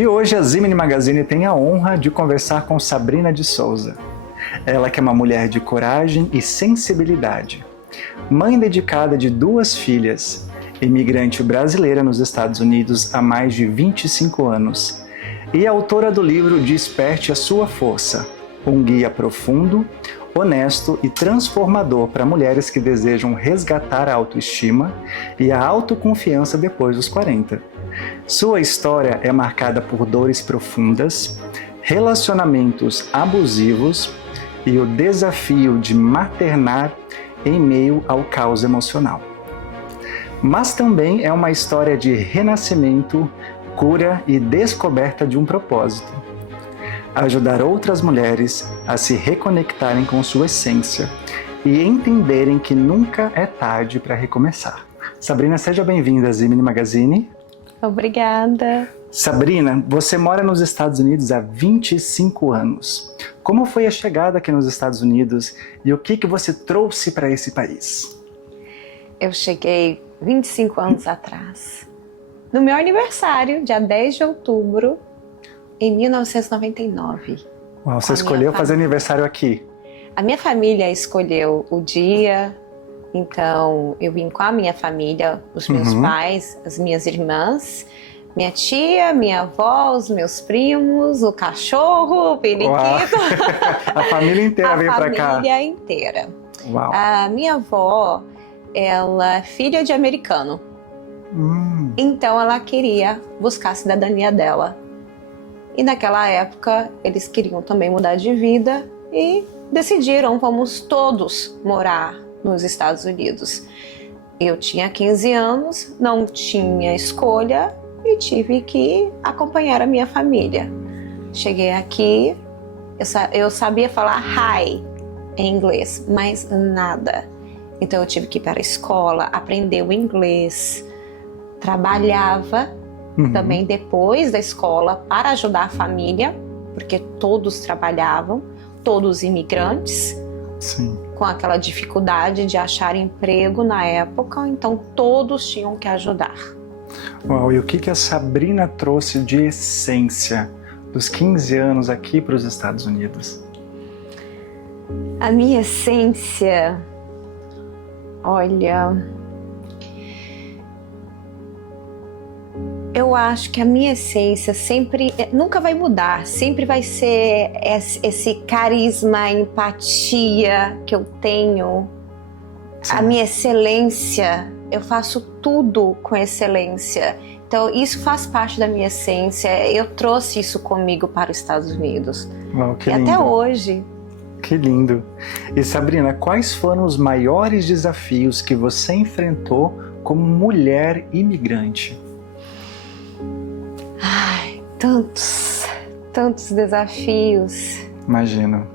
E hoje a Zimini Magazine tem a honra de conversar com Sabrina de Souza. Ela que é uma mulher de coragem e sensibilidade. Mãe dedicada de 2 filhas, imigrante brasileira nos Estados Unidos há mais de 25 anos. E autora do livro Desperte a Sua Força, um guia profundo, honesto e transformador para mulheres que desejam resgatar a autoestima e a autoconfiança depois dos 40. Sua história é marcada por dores profundas, relacionamentos abusivos e o desafio de maternar em meio ao caos emocional. Mas também é uma história de renascimento, cura e descoberta de um propósito: ajudar outras mulheres a se reconectarem com sua essência e entenderem que nunca é tarde para recomeçar. Sabrina, seja bem-vinda à Zimini Magazine. Obrigada. Sabrina, você mora nos Estados Unidos há 25 anos. Como foi a chegada aqui nos Estados Unidos e o que você trouxe para esse país? Eu cheguei 25 anos atrás, no meu aniversário, dia 10 de outubro, em 1999. Uau, você escolheu fazer aniversário aqui? A minha família escolheu o dia, então eu vim com a minha família, os meus pais, as minhas irmãs, minha tia, minha avó, os meus primos, o cachorro, o periquito. A família inteira veio para cá. A família inteira. Uau. A minha avó, ela é filha de americano. Então ela queria buscar a cidadania dela. E naquela época eles queriam também mudar de vida e decidiram, vamos todos morar nos Estados Unidos. Eu tinha 15 anos, não tinha escolha e tive que acompanhar a minha família. Cheguei aqui, eu sabia falar hi em inglês, mas nada. Então eu tive que ir para a escola, aprender o inglês, trabalhava também depois da escola para ajudar a família, porque todos trabalhavam, todos imigrantes. Sim. Com aquela dificuldade de achar emprego na época, então todos tinham que ajudar. Uau, e o que a Sabrina trouxe de essência dos 15 anos aqui para os Estados Unidos? A minha essência, olha, eu acho que a minha essência nunca vai mudar, sempre vai ser esse carisma, empatia que eu tenho. Sim. A minha excelência, eu faço tudo com excelência. Então isso faz parte da minha essência, eu trouxe isso comigo para os Estados Unidos. Uau, que e lindo. Até hoje. Que lindo! E Sabrina, quais foram os maiores desafios que você enfrentou como mulher imigrante? Ai, tantos desafios. Imagino.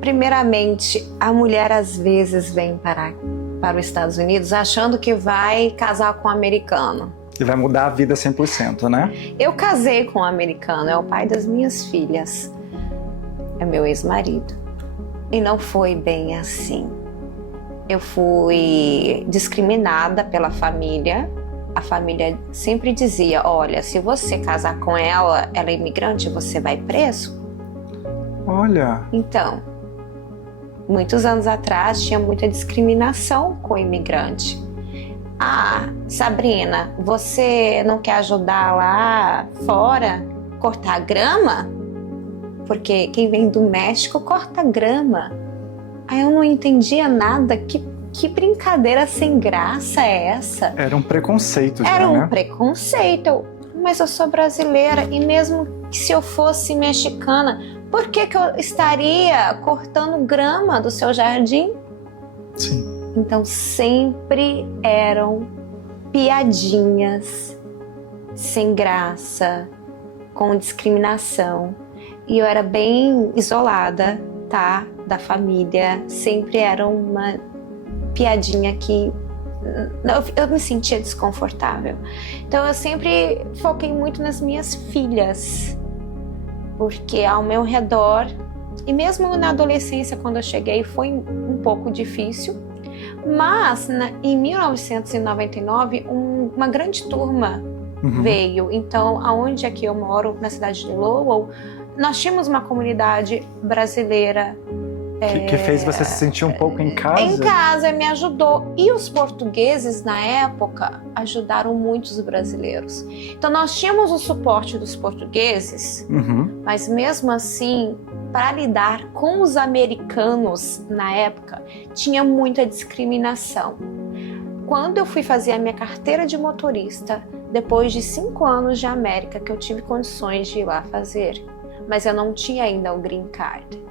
Primeiramente, a mulher às vezes vem para os Estados Unidos achando que vai casar com um americano. E vai mudar a vida 100%, né? Eu casei com um americano, é o pai das minhas filhas. É meu ex-marido. E não foi bem assim. Eu fui discriminada pela família. A família sempre dizia, olha, se você casar com ela, ela é imigrante, você vai preso. Olha! Então, muitos anos atrás tinha muita discriminação com o imigrante. Ah, Sabrina, você não quer ajudar lá fora cortar grama? Porque quem vem do México corta grama. Aí eu não entendia nada, que brincadeira sem graça é essa? Era um preconceito já, Era um né? preconceito. Mas eu sou brasileira e mesmo que se eu fosse mexicana, por que eu estaria cortando grama do seu jardim? Sim. Então sempre eram piadinhas sem graça, com discriminação. E eu era bem isolada, tá? Da família. Sempre era uma piadinha que eu me sentia desconfortável. Então eu sempre foquei muito nas minhas filhas, porque ao meu redor, e mesmo na adolescência quando eu cheguei foi um pouco difícil, mas em 1999 uma grande turma veio. Então, aonde aqui eu moro, na cidade de Lowell, nós tínhamos uma comunidade brasileira. Que fez você se sentir um pouco em casa? Em casa, me ajudou. E os portugueses, na época, ajudaram muito os brasileiros. Então, nós tínhamos o suporte dos portugueses, mas mesmo assim, para lidar com os americanos, na época, tinha muita discriminação. Quando eu fui fazer a minha carteira de motorista, depois de 5 anos de América, que eu tive condições de ir lá fazer, mas eu não tinha ainda o green card.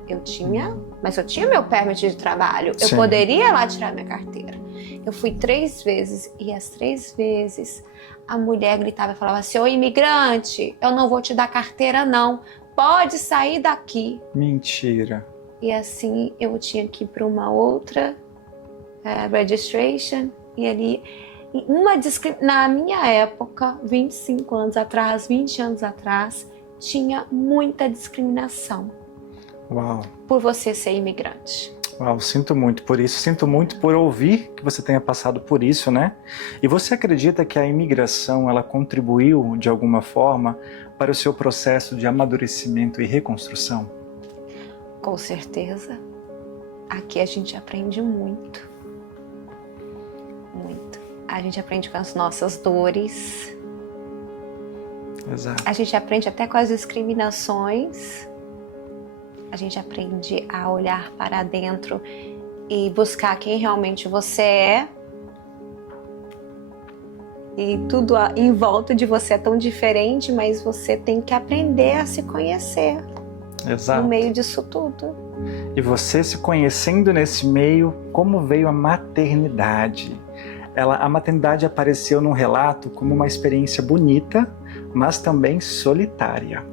Mas eu tinha meu permit de trabalho. Eu poderia ir lá tirar minha carteira. Eu fui 3 vezes e as 3 vezes a mulher gritava e falava assim: ô imigrante, eu não vou te dar carteira não, pode sair daqui. Mentira. E assim eu tinha que ir para uma outra registration e ali... Na minha época, 25 anos atrás, 20 anos atrás, tinha muita discriminação. Uau. Por você ser imigrante. Uau, sinto muito por isso, sinto muito por ouvir que você tenha passado por isso, né? E você acredita que a imigração, ela contribuiu de alguma forma para o seu processo de amadurecimento e reconstrução? Com certeza. Aqui a gente aprende muito. Muito. A gente aprende com as nossas dores. Exato. A gente aprende até com as discriminações. A gente aprende a olhar para dentro e buscar quem realmente você é. E tudo em volta de você é tão diferente, mas você tem que aprender a se conhecer. Exato. No meio disso tudo. E você se conhecendo nesse meio, como veio a maternidade? A maternidade apareceu num relato como uma experiência bonita, mas também solitária.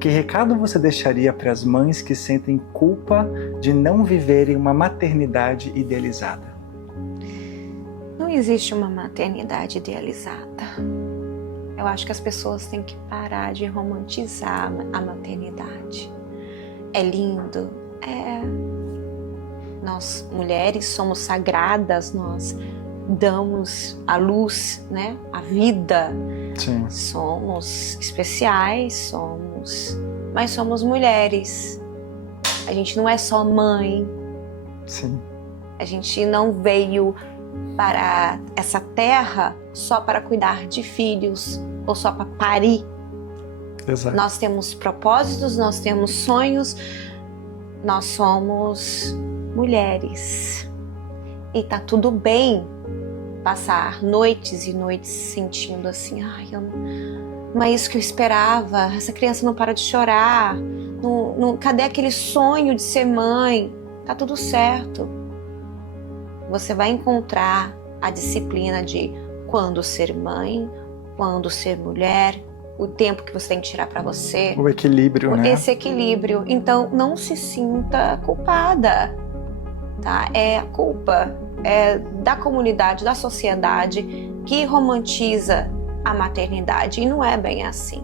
Que recado você deixaria para as mães que sentem culpa de não viverem uma maternidade idealizada? Não existe uma maternidade idealizada. Eu acho que as pessoas têm que parar de romantizar a maternidade. É lindo, Nós, mulheres, somos sagradas, nós damos a luz, né? A vida. Sim. Somos especiais, mas somos mulheres. A gente não é só mãe. Sim. A gente não veio para essa terra só para cuidar de filhos ou só para parir. Exato. Nós temos propósitos, nós temos sonhos, nós somos mulheres. E tá tudo bem passar noites e noites sentindo assim, não é isso que eu esperava, essa criança não para de chorar, cadê aquele sonho de ser mãe? Tá tudo certo. Você vai encontrar a disciplina de quando ser mãe, quando ser mulher, o tempo que você tem que tirar para você. O equilíbrio, né? Esse equilíbrio. Então, não se sinta culpada, tá? É a culpa da comunidade, da sociedade que romantiza a maternidade e não é bem assim.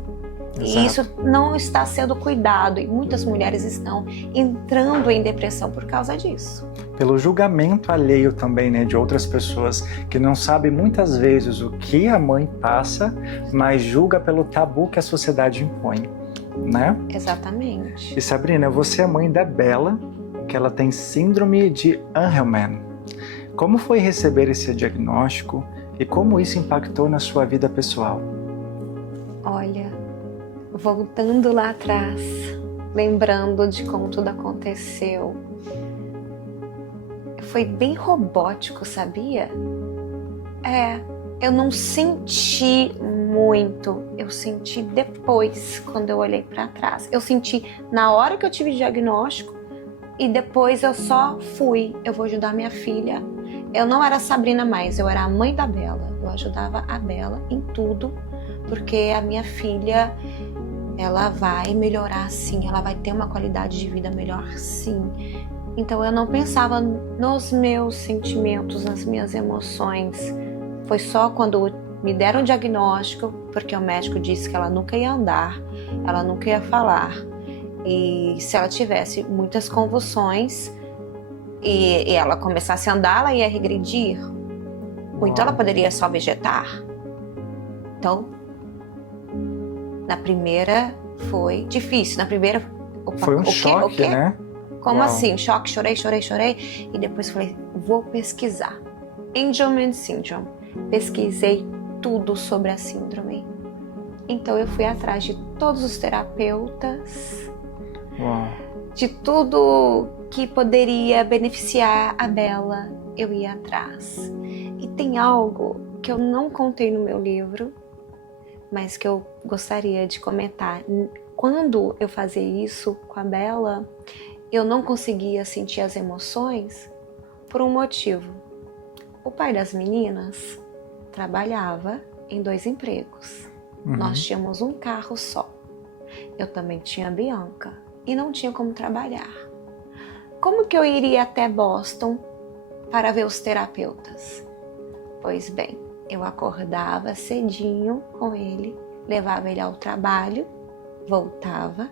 Exato. E isso não está sendo cuidado e muitas mulheres estão entrando em depressão por causa disso. Pelo julgamento alheio também, né, de outras pessoas que não sabem muitas vezes o que a mãe passa, mas julga pelo tabu que a sociedade impõe, né? Exatamente. E Sabrina, você é mãe da Bela, que ela tem síndrome de Angelman. Como foi receber esse diagnóstico e como isso impactou na sua vida pessoal? Olha, voltando lá atrás, lembrando de como tudo aconteceu, foi bem robótico, sabia? Eu não senti muito, eu senti depois, quando eu olhei para trás. Eu senti na hora que eu tive diagnóstico e depois eu só fui, eu vou ajudar minha filha. Eu não era a Sabrina mais, eu era a mãe da Bela. Eu ajudava a Bela em tudo, porque a minha filha, ela vai melhorar sim, ela vai ter uma qualidade de vida melhor sim. Então eu não pensava nos meus sentimentos, nas minhas emoções. Foi só quando me deram o diagnóstico, porque o médico disse que ela nunca ia andar, ela nunca ia falar. E se ela tivesse muitas convulsões e ela começasse a andar, ela ia regredir. Ou então ela poderia só vegetar. Então Na primeira foi difícil. Na primeira... Opa, Foi um choque, né? Como Uau. assim? Choque, chorei. E depois falei, vou pesquisar. Angelman Syndrome. Pesquisei tudo sobre a síndrome. Então eu fui atrás de todos os terapeutas, Uau. de tudo que poderia beneficiar a Bella, eu ia atrás. E tem algo que eu não contei no meu livro, mas que eu gostaria de comentar. Quando eu fazia isso com a Bella, eu não conseguia sentir as emoções por um motivo. O pai das meninas trabalhava em 2 empregos. Nós tínhamos um carro só. Eu também tinha a Bianca e não tinha como trabalhar. Como que eu iria até Boston para ver os terapeutas? Pois bem, eu acordava cedinho com ele, levava ele ao trabalho, voltava,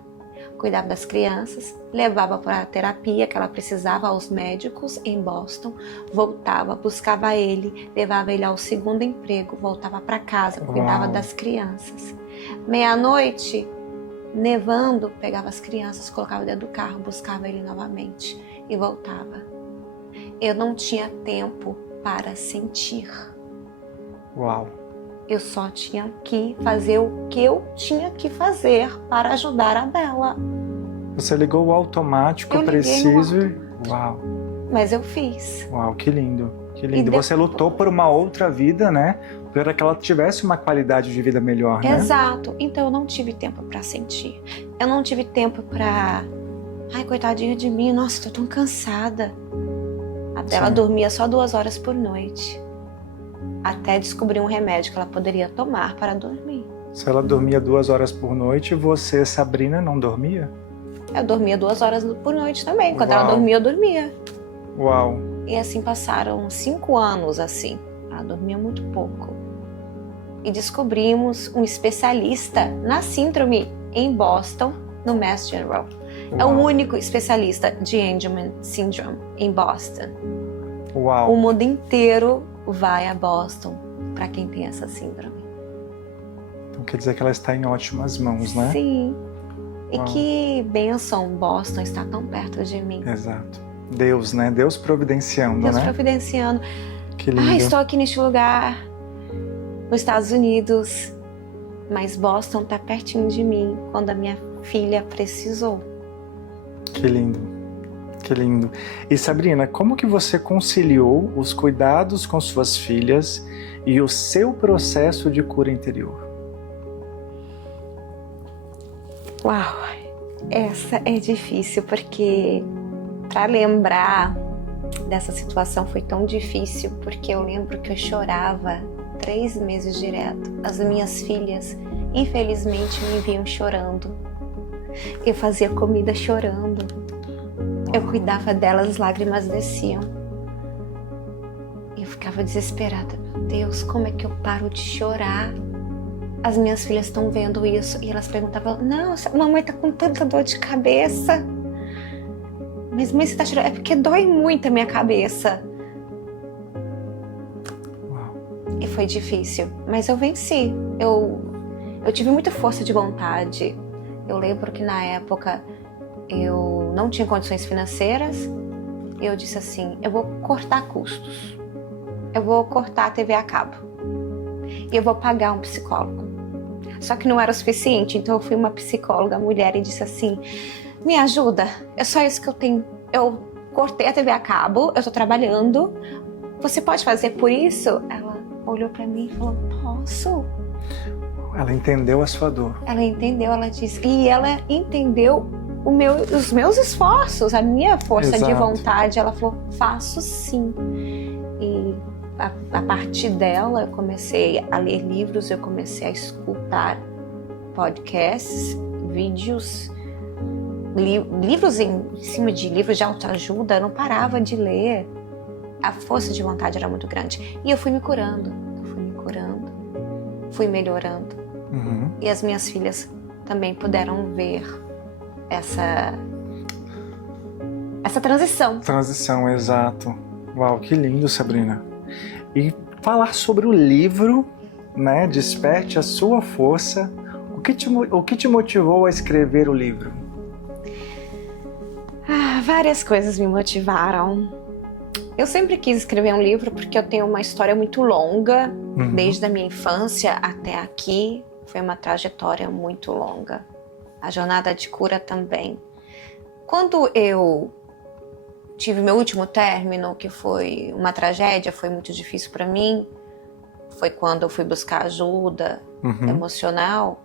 cuidava das crianças, levava para a terapia que ela precisava aos médicos em Boston, voltava, buscava ele, levava ele ao 2º emprego, voltava para casa, cuidava das crianças. Meia-noite, nevando, pegava as crianças, colocava dentro do carro, buscava ele novamente e voltava. Eu não tinha tempo para sentir. Uau. Eu só tinha que fazer o que eu tinha que fazer para ajudar a Bella. Você ligou o automático Eu liguei preciso no e... Uau. Mas eu fiz. Uau, que lindo. Que lindo. E Você lutou por uma outra vida, né? Para que ela tivesse uma qualidade de vida melhor, né? Exato. Então eu não tive tempo para sentir. Eu não tive tempo para... Ai, coitadinha de mim. Nossa, tô tão cansada. A Bella dormia só 2 horas por noite. Até descobrir um remédio que ela poderia tomar para dormir. Se ela dormia 2 horas por noite, você, Sabrina, não dormia? Eu dormia 2 horas por noite também. Quando Uau. ela dormia, eu dormia. Uau. E assim passaram 5 anos assim. Ela dormia muito pouco. E descobrimos um especialista na síndrome em Boston, no Mass General. Uau. É o único especialista de Angelman Syndrome em Boston. Uau. O mundo inteiro vai a Boston para quem tem essa síndrome. Então quer dizer que ela está em ótimas mãos, né? Sim. E Uau. que bênção Boston está tão perto de mim. Exato. Deus, né? Deus providenciando, Deus né? providenciando. Que lindo. Ah, estou aqui neste lugar, nos Estados Unidos, mas Boston está pertinho de mim quando a minha filha precisou. Que lindo. Que lindo. E Sabrina, como que você conciliou os cuidados com suas filhas e o seu processo de cura interior? Uau, essa é difícil porque para lembrar dessa situação foi tão difícil porque eu lembro que eu chorava 3 meses direto. As minhas filhas, infelizmente, me viam chorando. Eu fazia comida chorando. Eu cuidava delas, as lágrimas desciam. Eu ficava desesperada. Meu Deus, como é que eu paro de chorar? As minhas filhas estão vendo isso e elas perguntavam: não, mamãe tá com tanta dor de cabeça. Mas mãe, você tá chorando? É porque dói muito a minha cabeça. Uau. E foi difícil, mas eu venci. Eu tive muita força de vontade. Eu lembro que na época eu não tinha condições financeiras e eu disse assim: eu vou cortar custos. Eu vou cortar a TV a cabo. E eu vou pagar um psicólogo. Só que não era o suficiente, então eu fui uma psicóloga mulher e disse assim: me ajuda, é só isso que eu tenho. Eu cortei a TV a cabo, eu tô trabalhando. Você pode fazer por isso? Ela olhou pra mim e falou: posso? Ela entendeu a sua dor. Ela entendeu, ela disse. E ela entendeu os meus esforços, a minha força Exato. de vontade. Ela falou: faço sim. E a partir dela, eu comecei a ler livros, eu comecei a escutar podcasts, vídeos, livros em cima de livros de autoajuda. Eu não parava de ler. A força de vontade era muito grande. E eu fui me curando, fui melhorando. Uhum. E as minhas filhas também puderam ver essa transição. Transição, exato. Uau, que lindo, Sabrina. E falar sobre o livro, né? Desperte a sua força, O que te motivou a escrever o livro? Várias coisas me motivaram. Eu sempre quis escrever um livro porque eu tenho uma história muito longa, desde a minha infância até aqui. Foi uma trajetória muito longa. A jornada de cura também. Quando eu tive meu último término, que foi uma tragédia, foi muito difícil para mim, foi quando eu fui buscar ajuda emocional.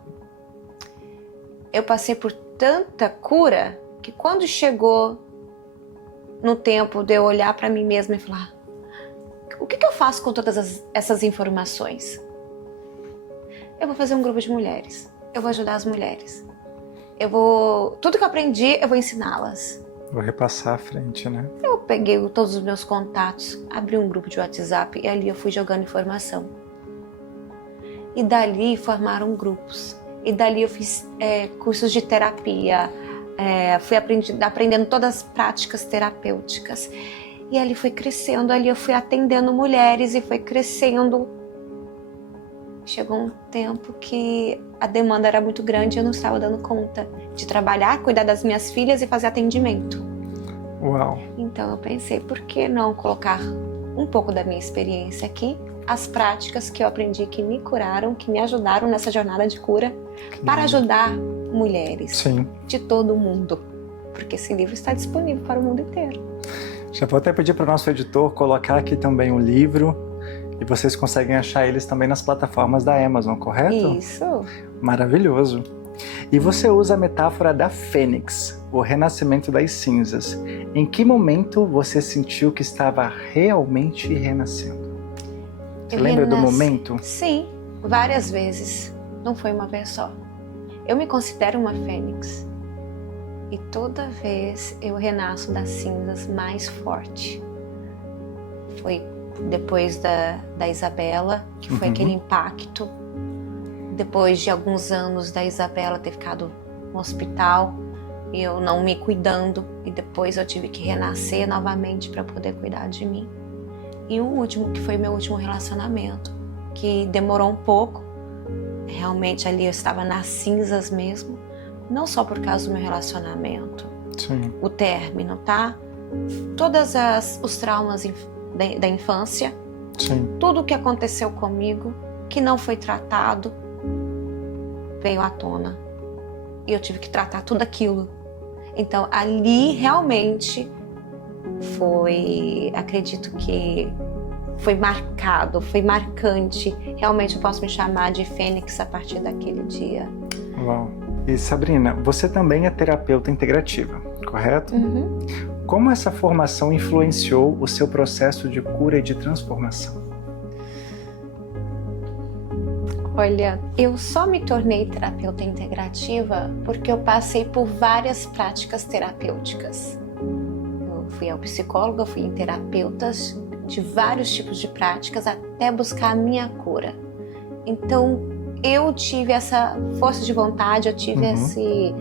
Eu passei por tanta cura que quando chegou no tempo de eu olhar para mim mesma e falar: o que eu faço com todas essas informações? Eu vou fazer um grupo de mulheres. Eu vou ajudar as mulheres. Tudo que eu aprendi, eu vou ensiná-las. Vou repassar à frente, né? Eu peguei todos os meus contatos, abri um grupo de WhatsApp e ali eu fui jogando informação. E dali formaram grupos. E dali eu fiz cursos de terapia. Fui aprendendo todas as práticas terapêuticas. E ali foi crescendo, ali eu fui atendendo mulheres e foi crescendo. Chegou um tempo que a demanda era muito grande e eu não estava dando conta de trabalhar, cuidar das minhas filhas e fazer atendimento. Uau! Então eu pensei, por que não colocar um pouco da minha experiência aqui, as práticas que eu aprendi que me curaram, que me ajudaram nessa jornada de cura, para ajudar mulheres de todo o mundo. Porque esse livro está disponível para o mundo inteiro. Já vou até pedir para o nosso editor colocar aqui também o livro. E vocês conseguem achar eles também nas plataformas da Amazon, correto? Isso. Maravilhoso. E você usa a metáfora da fênix, o renascimento das cinzas. Em que momento você sentiu que estava realmente renascendo? Você lembra do momento? Sim, várias vezes. Não foi uma vez só. Eu me considero uma fênix. E toda vez eu renasço das cinzas mais forte. Foi depois da Isabela, que foi aquele impacto. Depois de alguns anos da Isabela ter ficado no hospital e eu não me cuidando, e depois eu tive que renascer novamente para poder cuidar de mim. E o último, que foi meu último relacionamento, que demorou um pouco. Realmente ali eu estava nas cinzas mesmo, não só por causa do meu relacionamento, o término, tá? Todos os traumas da infância, tudo o que aconteceu comigo, que não foi tratado, veio à tona. E eu tive que tratar tudo aquilo. Então ali realmente foi, acredito que foi marcado, foi marcante. Realmente eu posso me chamar de fênix a partir daquele dia. Uau. E Sabrina, você também é terapeuta integrativa, correto? Como essa formação influenciou o seu processo de cura e de transformação? Olha, eu só me tornei terapeuta integrativa porque eu passei por várias práticas terapêuticas. Eu fui ao psicólogo, eu fui em terapeutas de vários tipos de práticas até buscar a minha cura. Então, eu tive essa força de vontade, eu tive esse...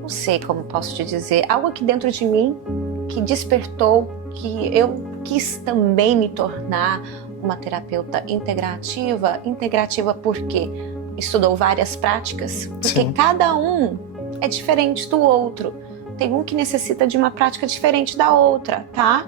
não sei como posso te dizer, algo aqui dentro de mim que despertou, que eu quis também me tornar uma terapeuta integrativa. Integrativa porque estudou várias práticas, porque cada um é diferente do outro. Tem um que necessita de uma prática diferente da outra, tá?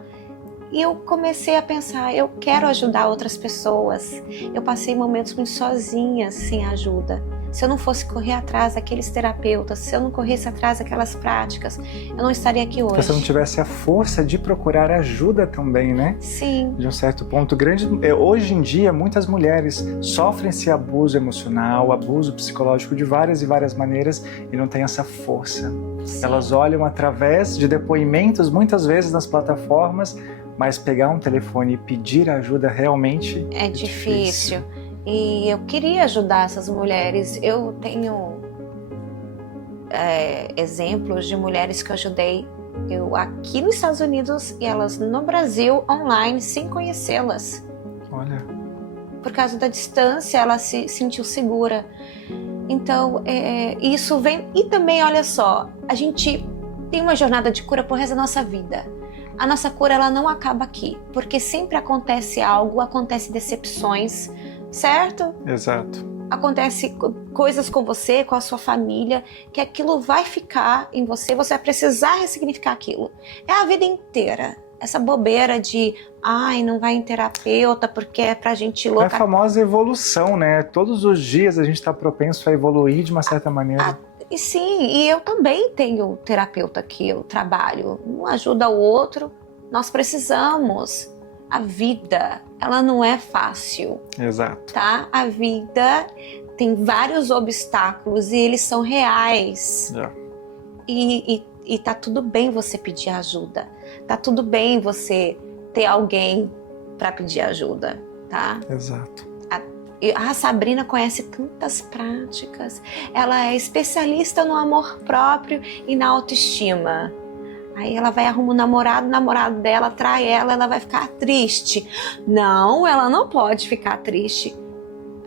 E eu comecei a pensar, eu quero ajudar outras pessoas. Eu passei momentos muito sozinha, sem ajuda. Se eu não fosse correr atrás daqueles terapeutas, se eu não corresse atrás daquelas práticas, eu não estaria aqui hoje. Se você não tivesse a força de procurar ajuda também, né? Sim. De um certo ponto grande. Hoje em dia, muitas mulheres sofrem esse abuso emocional, abuso psicológico de várias e várias maneiras e não têm essa força. Sim. Elas olham através de depoimentos, muitas vezes nas plataformas, mas pegar um telefone e pedir ajuda realmente é difícil. E eu queria ajudar essas mulheres. Eu tenho exemplos de mulheres que eu ajudei aqui nos Estados Unidos e elas no Brasil, online, sem conhecê-las. Olha. Por causa da distância, ela se sentiu segura. Então, isso vem... E também, olha só, a gente tem uma jornada de cura por resto da nossa vida. A nossa cura, ela não acaba aqui, porque sempre acontece algo, acontece decepções, certo? Exato. acontece coisas com você, com a sua família, que aquilo vai ficar em você, você vai precisar ressignificar aquilo. É a vida inteira. Essa bobeira de, não vai em terapeuta porque é pra gente louca. É a famosa evolução, né? Todos os dias a gente está propenso a evoluir de uma certa maneira. E sim, e eu também tenho terapeuta que eu trabalho. Um ajuda o outro. Nós precisamos. A vida, ela não é fácil. Exato. Tá? A vida tem vários obstáculos e eles são reais. E tá tudo bem você pedir ajuda. Tá tudo bem você ter alguém para pedir ajuda, tá? Exato. A Sabrina conhece tantas práticas. Ela é especialista no amor próprio e na autoestima. Aí ela vai arrumar o namorado dela trai ela vai ficar triste. Não, ela não pode ficar triste.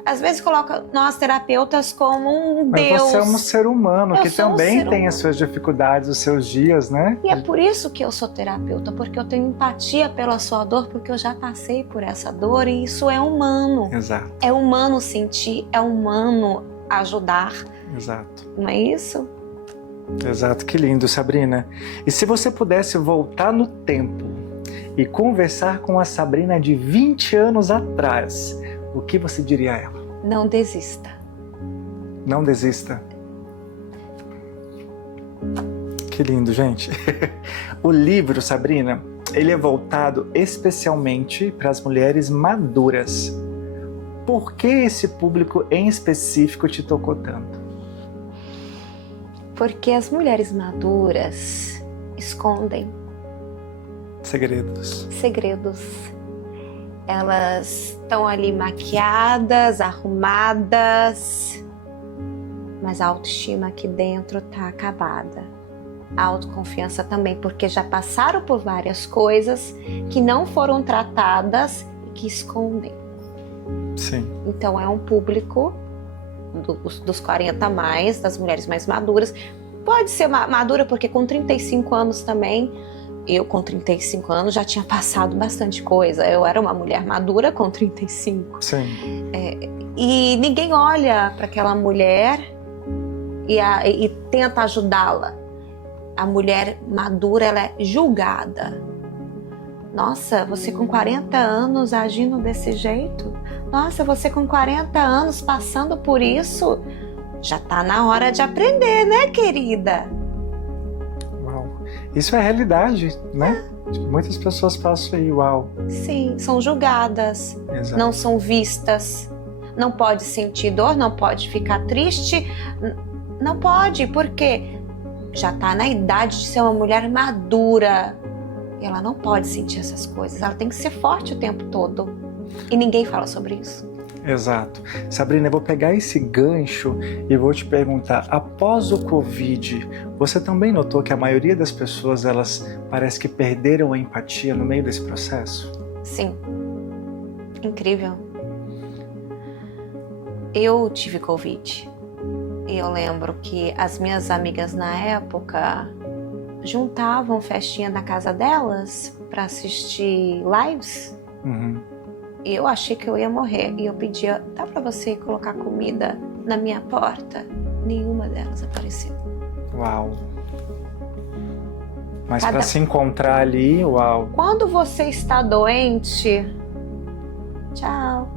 Às vezes coloca nós terapeutas como um Deus. Mas você é um ser humano que também tem as suas dificuldades, os seus dias, né? E é por isso que eu sou terapeuta, porque eu tenho empatia pela sua dor, porque eu já passei por essa dor e isso é humano. Exato. É humano sentir, é humano ajudar. Exato. Não é isso? Exato, que lindo, Sabrina. E se você pudesse voltar no tempo e conversar com a Sabrina de 20 anos atrás, o que você diria a ela? Não desista. Não desista. Que lindo, gente. O livro, Sabrina, ele é voltado especialmente para as mulheres maduras. Por que esse público em específico te tocou tanto? Porque as mulheres maduras escondem segredos. Elas estão ali maquiadas, arrumadas, mas a autoestima aqui dentro tá acabada. A autoconfiança também, porque já passaram por várias coisas que não foram tratadas e que escondem. Sim. Então é um público dos 40 a mais, das mulheres mais maduras. Pode ser madura porque com 35 anos também, eu com 35 anos já tinha passado bastante coisa. Eu era uma mulher madura com 35. Sim. E ninguém olha para aquela mulher e tenta ajudá-la. A mulher madura, ela é julgada. Nossa, você com 40 anos agindo desse jeito? Nossa, você com 40 anos passando por isso? Já tá na hora de aprender, né, querida? Uau. Isso é realidade, né? Muitas pessoas passam aí, uau. Sim, são julgadas. Exato. Não são vistas. Não pode sentir dor, não pode ficar triste. Não pode, porque já tá na idade de ser uma mulher madura. E ela não pode sentir essas coisas. Ela tem que ser forte o tempo todo. E ninguém fala sobre isso. Exato. Sabrina, eu vou pegar esse gancho e vou te perguntar, após o Covid, você também notou que a maioria das pessoas, elas parece que perderam a empatia no meio desse processo? Sim. Incrível. Eu tive Covid. E eu lembro que as minhas amigas na época juntavam festinha na casa delas para assistir lives. Uhum. E eu achei que eu ia morrer. E eu pedia, dá pra você colocar comida na minha porta? Nenhuma delas apareceu. Uau. Mas para se encontrar ali, uau. Quando você está doente, tchau.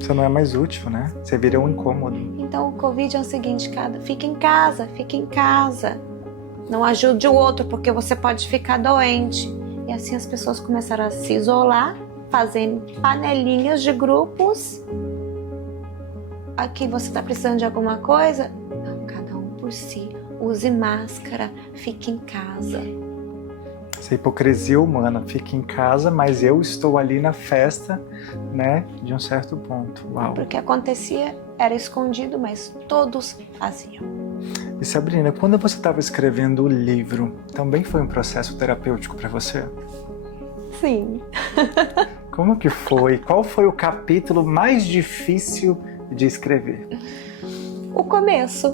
Você não é mais útil, né? Você vira um incômodo. Então o Covid é o seguinte, fica em casa, fica em casa. Não ajude o outro, porque você pode ficar doente. E assim as pessoas começaram a se isolar, fazendo panelinhas de grupos. Aqui você está precisando de alguma coisa? Não, cada um por si. Use máscara, fique em casa. Essa hipocrisia humana, fique em casa, mas eu estou ali na festa, né, de um certo ponto. Uau. Porque acontecia, era escondido, mas todos faziam. E Sabrina, quando você estava escrevendo o livro, também foi um processo terapêutico para você? Sim. Como que foi? Qual foi o capítulo mais difícil de escrever? O começo,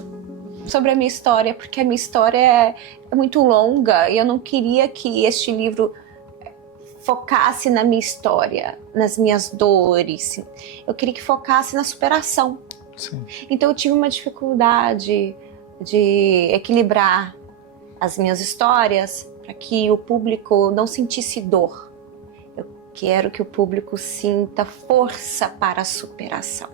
sobre a minha história, porque a minha história é muito longa e eu não queria que este livro focasse na minha história, nas minhas dores. Eu queria que focasse na superação. Sim. Então eu tive uma dificuldade de equilibrar as minhas histórias para que o público não sentisse dor. Eu quero que o público sinta força para a superação.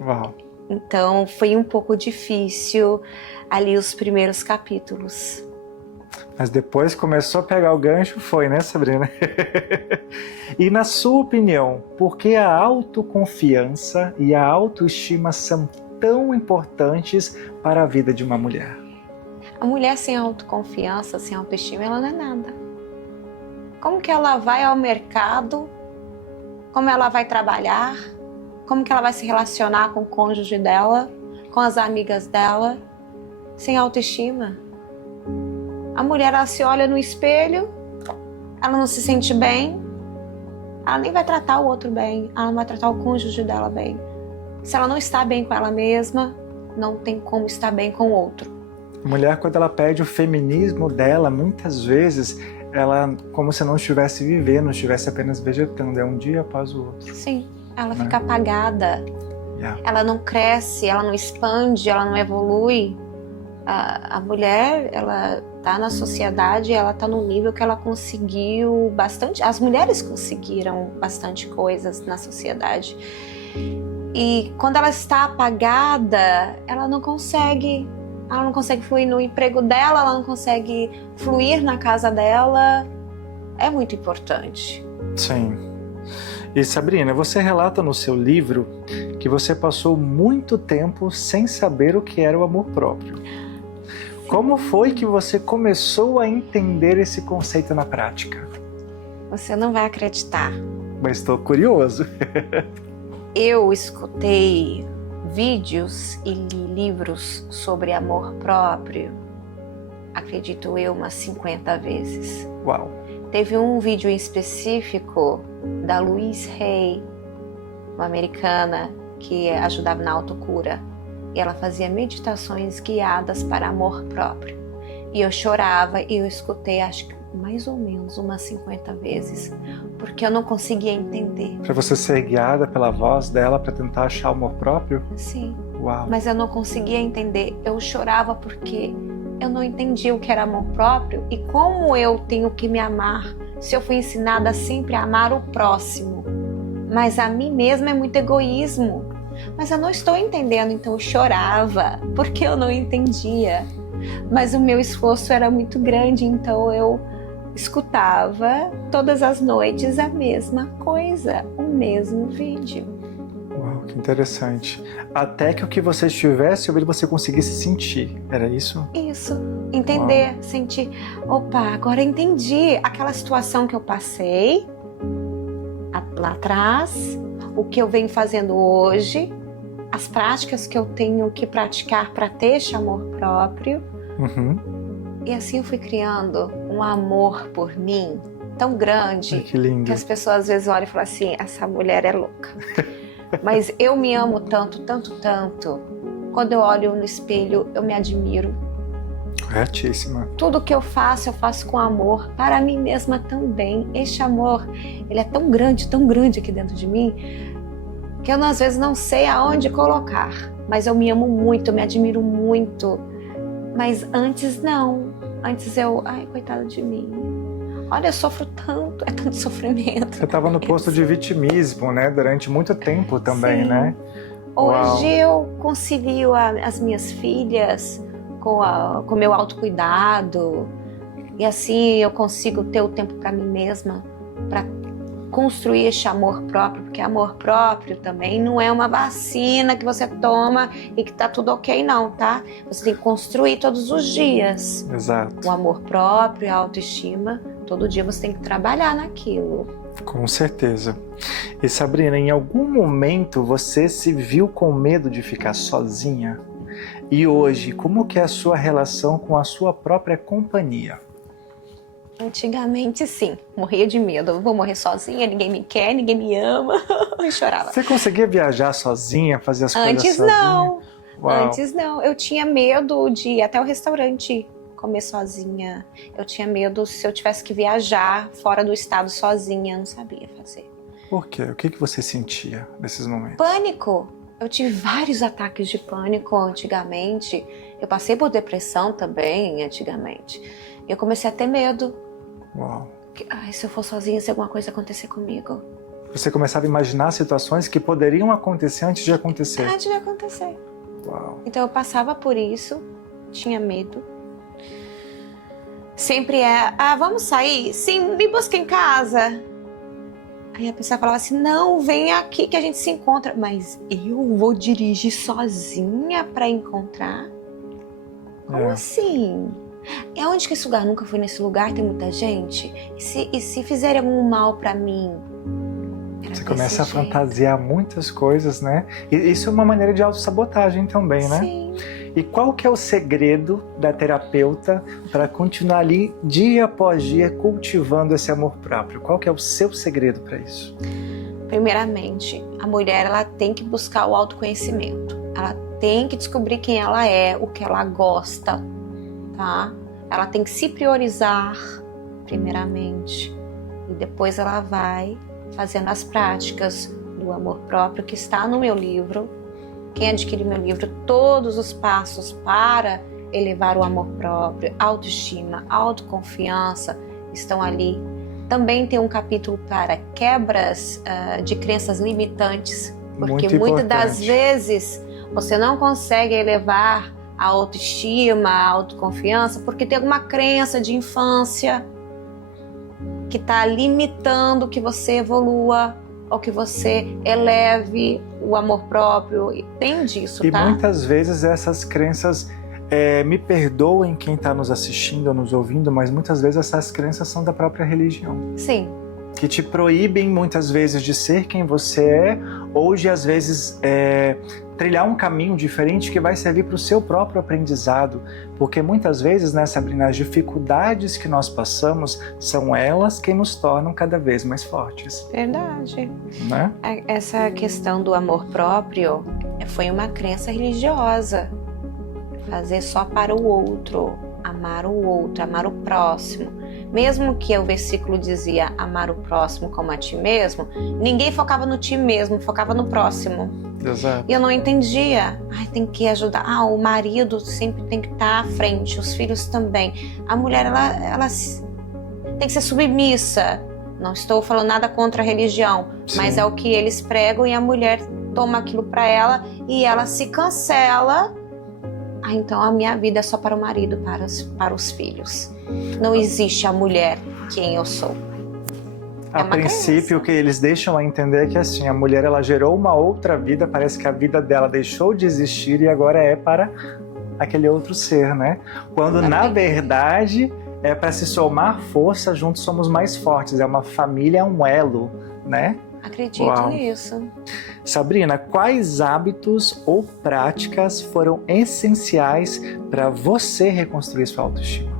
Uau. Então foi um pouco difícil ali os primeiros capítulos. Mas depois começou a pegar o gancho, foi, né, Sabrina? E na sua opinião, por que a autoconfiança e a autoestima são tão importantes para a vida de uma mulher? A mulher sem autoconfiança, sem autoestima, ela não é nada. Como que ela vai ao mercado? Como ela vai trabalhar? Como que ela vai se relacionar com o cônjuge dela? Com as amigas dela? Sem autoestima? A mulher, ela se olha no espelho, ela não se sente bem, ela nem vai tratar o outro bem, ela não vai tratar o cônjuge dela bem. Se ela não está bem com ela mesma, não tem como estar bem com o outro. A mulher, quando ela perde o feminismo dela, muitas vezes, ela como se não estivesse vivendo, estivesse apenas vegetando, é um dia após o outro. Sim, ela fica apagada, ela não cresce, ela não expande, ela não evolui. A mulher, ela tá na sociedade, ela tá num nível que ela conseguiu bastante, as mulheres conseguiram bastante coisas na sociedade. E quando ela está apagada, ela não consegue fluir no emprego dela, ela não consegue fluir na casa dela. É muito importante. Sim. E Sabrina, você relata no seu livro que você passou muito tempo sem saber o que era o amor próprio. Como foi que você começou a entender esse conceito na prática? Você não vai acreditar. Mas estou curioso. Eu escutei vídeos e li livros sobre amor próprio, acredito eu, umas 50 vezes. Uau! Teve um vídeo em específico da Louise Hay, uma americana que ajudava na autocura. E ela fazia meditações guiadas para amor próprio. E eu chorava e eu escutei, acho que mais ou menos umas 50 vezes, porque eu não conseguia entender. Para você ser guiada pela voz dela para tentar achar o amor próprio? Sim. Uau. Mas eu não conseguia entender. Eu chorava porque eu não entendia o que era amor próprio e como eu tenho que me amar se eu fui ensinada a sempre a amar o próximo. Mas a mim mesma é muito egoísmo. Mas eu não estou entendendo, então eu chorava porque eu não entendia. Mas o meu esforço era muito grande, então eu escutava todas as noites a mesma coisa, o mesmo vídeo. Uau, que interessante. Até que o que você estivesse ouvindo você conseguisse sentir, era isso? Isso, entender, sentir. Opa, agora entendi aquela situação que eu passei lá atrás, o que eu venho fazendo hoje, as práticas que eu tenho que praticar para ter esse amor próprio. Uhum. E assim eu fui criando um amor por mim tão grande. Ai, que lindo. Que as pessoas às vezes olham e falam assim, essa mulher é louca. Mas eu me amo tanto, tanto, tanto. Quando eu olho no espelho, eu me admiro. Corretíssima. Tudo que eu faço com amor para mim mesma também. Este amor, ele é tão grande aqui dentro de mim, que eu às vezes não sei aonde colocar. Mas eu me amo muito, eu me admiro muito. Mas antes não. Antes eu, ai, coitada de mim. Olha, eu sofro tanto, é tanto sofrimento. Você estava no posto de vitimismo, né? Durante muito tempo também, sim. Né? Hoje eu concilio as minhas filhas com meu autocuidado. E assim eu consigo ter o tempo para mim mesma, para construir este amor próprio, porque amor próprio também não é uma vacina que você toma e que tá tudo ok não, tá? Você tem que construir todos os dias. Exato. O amor próprio, a autoestima, todo dia você tem que trabalhar naquilo. Com certeza. E Sabrina, em algum momento você se viu com medo de ficar sozinha? E hoje, como que é a sua relação com a sua própria companhia? Antigamente, sim. Morria de medo. Eu vou morrer sozinha, ninguém me quer, ninguém me ama. Eu chorava. Você conseguia viajar sozinha, fazer as coisas sozinha? Não. Uau. Antes não. Eu tinha medo de ir até o restaurante comer sozinha. Eu tinha medo se eu tivesse que viajar fora do estado sozinha. Eu não sabia fazer. Por quê? O que você sentia nesses momentos? Pânico. Eu tive vários ataques de pânico antigamente. Eu passei por depressão também antigamente. Eu comecei a ter medo. Uau. Ai, se eu for sozinha, se alguma coisa acontecer comigo. Você começava a imaginar situações que poderiam acontecer antes de acontecer. Antes de acontecer. Uau. Então eu passava por isso, tinha medo. Sempre vamos sair? Sim, me busca em casa. Aí a pessoa falava assim, não, vem aqui que a gente se encontra. Mas eu vou dirigir sozinha pra encontrar? Como assim? É onde que esse lugar? Nunca fui nesse lugar, tem muita gente. E se fizerem algum mal pra mim? Você começa a fantasiar muitas coisas, né? E isso é uma maneira de autossabotagem também, né? Sim. E qual que é o segredo da terapeuta para continuar ali dia após dia cultivando esse amor próprio? Qual que é o seu segredo para isso? Primeiramente, a mulher ela tem que buscar o autoconhecimento. Ela tem que descobrir quem ela é, o que ela gosta, tá? Ela tem que se priorizar, primeiramente. E depois ela vai fazendo as práticas do amor próprio que está no meu livro. Quem adquire meu livro, todos os passos para elevar o amor próprio, autoestima, autoconfiança estão ali. Também tem um capítulo para quebras de crenças limitantes, porque muitas das vezes você não consegue elevar a autoestima, a autoconfiança, porque tem alguma crença de infância que está limitando que você evolua ou que você eleve o amor próprio. Tem disso, tá? E muitas vezes essas crenças, me perdoem quem está nos assistindo ou nos ouvindo, mas muitas vezes essas crenças são da própria religião. Sim. Que te proíbem muitas vezes de ser quem você é, ou de às vezes trilhar um caminho diferente que vai servir para o seu próprio aprendizado. Porque muitas vezes, né, Sabrina, as dificuldades que nós passamos são elas que nos tornam cada vez mais fortes. Verdade. Né? Essa questão do amor próprio foi uma crença religiosa. Fazer só para o outro, amar o próximo. Mesmo que o versículo dizia amar o próximo como a ti mesmo, ninguém focava no ti mesmo, focava no próximo. Exato. E eu não entendia. Ai, tem que ajudar. O marido sempre tem que estar à frente, os filhos também. A mulher, ela tem que ser submissa. Não estou falando nada contra a religião, Sim. mas é o que eles pregam e a mulher toma aquilo para ela e ela se cancela. Então a minha vida é só para o marido, para os filhos. Não existe a mulher quem eu sou. A princípio, o que eles deixam a entender é que assim, a mulher ela gerou uma outra vida, parece que a vida dela deixou de existir e agora é para aquele outro ser, né? Quando na verdade é para se somar força, juntos somos mais fortes. É uma família, é um elo, né? Acredito nisso. Sabrina, quais hábitos ou práticas foram essenciais para você reconstruir sua autoestima?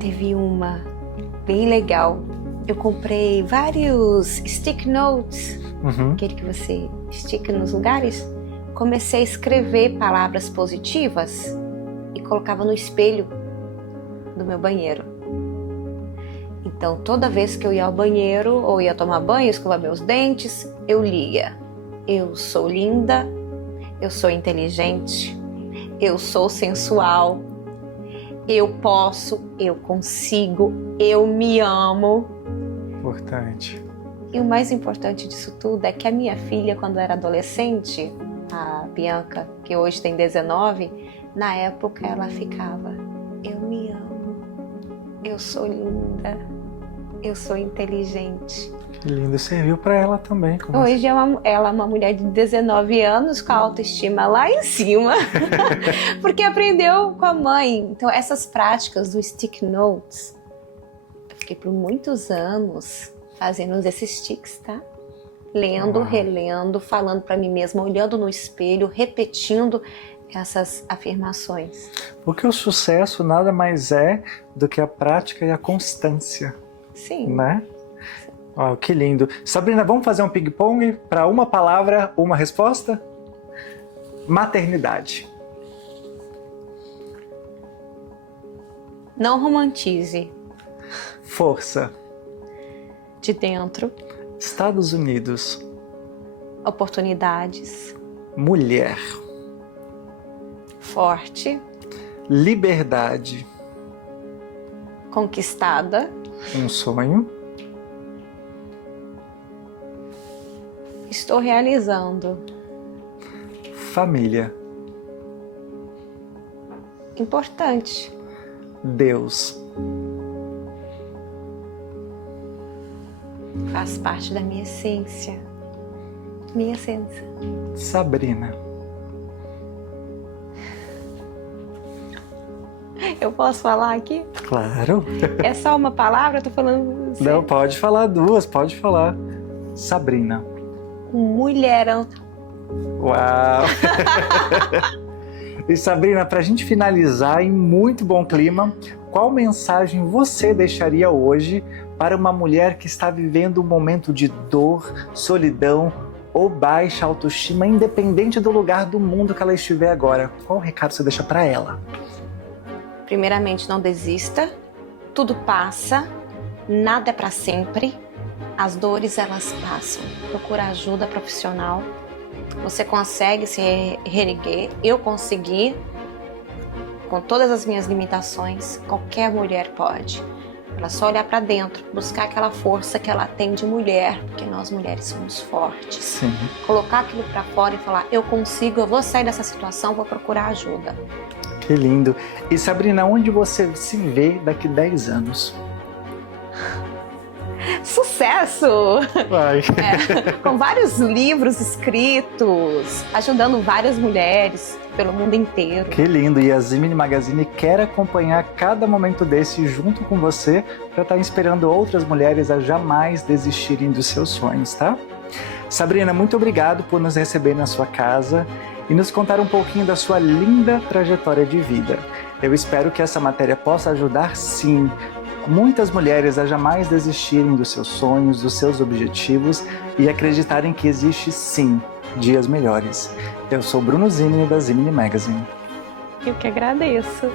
Teve uma bem legal. Eu comprei vários stick notes, aquele que você estica nos lugares. Comecei a escrever palavras positivas e colocava no espelho do meu banheiro. Então, toda vez que eu ia ao banheiro ou ia tomar banho, escovar meus dentes, eu lia. Eu sou linda, eu sou inteligente, eu sou sensual, eu posso, eu consigo, eu me amo. Importante. E o mais importante disso tudo é que a minha filha, quando era adolescente, a Bianca, que hoje tem 19, na época ela ficava, eu me amo, eu sou linda, eu sou inteligente. Que lindo, serviu para ela também. Hoje ela é uma mulher de 19 anos com a autoestima lá em cima, porque aprendeu com a mãe. Então essas práticas do stick notes, eu fiquei por muitos anos fazendo esses sticks, tá? Lendo, relendo, falando para mim mesma, olhando no espelho, repetindo essas afirmações. Porque o sucesso nada mais é do que a prática e a constância. Sim. Né? Oh, que lindo. Sabrina, vamos fazer um ping-pong para uma palavra, uma resposta? Maternidade. Não romantize. Força. De dentro. Estados Unidos. Oportunidades. Mulher. Forte. Liberdade. Conquistada. Um sonho. Estou realizando. Família. Importante. Deus. Faz parte da minha essência. Minha essência. Sabrina. Eu posso falar aqui? Claro. É só uma palavra? Eu tô falando... Não, pode falar duas, pode falar. Sabrina. Mulherão. Uau! E Sabrina, para a gente finalizar em muito bom clima, qual mensagem você deixaria hoje para uma mulher que está vivendo um momento de dor, solidão ou baixa autoestima, independente do lugar do mundo que ela estiver agora? Qual recado você deixa para ela? Primeiramente, não desista. Tudo passa. Nada é para sempre. As dores, elas passam. Procura ajuda profissional. Você consegue se reerguer. Eu consegui. Com todas as minhas limitações, qualquer mulher pode. Ela só olhar para dentro, buscar aquela força que ela tem de mulher, porque nós mulheres somos fortes. Sim. Colocar aquilo para fora e falar, eu consigo, eu vou sair dessa situação, vou procurar ajuda. Que lindo. E Sabrina, onde você se vê daqui 10 anos? Sucesso! Vai. Com vários livros escritos, ajudando várias mulheres pelo mundo inteiro. Que lindo! E a Zimini Magazine quer acompanhar cada momento desse junto com você para estar inspirando outras mulheres a jamais desistirem dos seus sonhos, tá? Sabrina, muito obrigado por nos receber na sua casa e nos contar um pouquinho da sua linda trajetória de vida. Eu espero que essa matéria possa ajudar, sim, muitas mulheres a jamais desistirem dos seus sonhos, dos seus objetivos e acreditarem que existe, sim, dias melhores. Eu sou Bruno Zimini, da Zimini Magazine. Eu que agradeço.